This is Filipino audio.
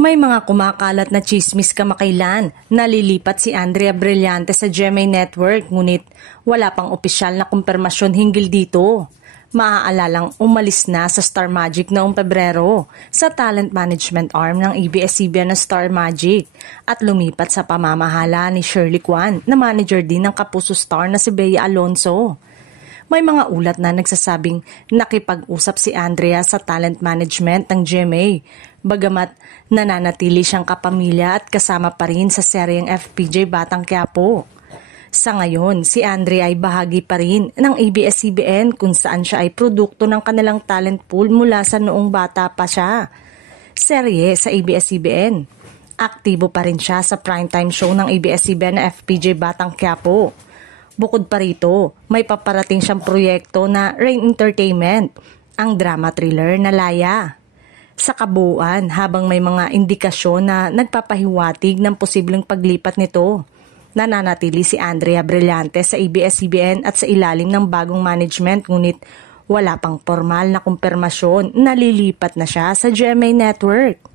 May mga kumakalat na tsismis kamakailan na lilipat si Andrea Brillante sa GMA Network ngunit wala pang opisyal na kumpirmasyon hinggil dito. Maaalalang umalis na sa Star Magic noong Pebrero sa talent management arm ng ABS-CBN na Star Magic at lumipat sa pamamahala ni Shirley Kwan na manager din ng Kapuso Star na si Bea Alonso. May mga ulat na nagsasabing nakipag-usap si Andrea sa talent management ng GMA, bagamat nananatili siyang kapamilya at kasama pa rin sa seryeng FPJ Batang Quiapo. Sa ngayon, si Andrea ay bahagi pa rin ng ABS-CBN kung saan siya ay produkto ng kanilang talent pool mula sa noong bata pa siya. Serye sa ABS-CBN. Aktibo pa rin siya sa primetime show ng ABS-CBN na FPJ Batang Quiapo. Bukod pa rito, may paparating siyang proyekto na Rain Entertainment, ang drama thriller na Laya. Sa kabuuan, habang may mga indikasyon na nagpapahiwatig ng posibleng paglipat nito, nananatili si Andrea Brillante sa ABS-CBN at sa ilalim ng bagong management ngunit wala pang formal na kumpirmasyon na lilipat na siya sa GMA Network.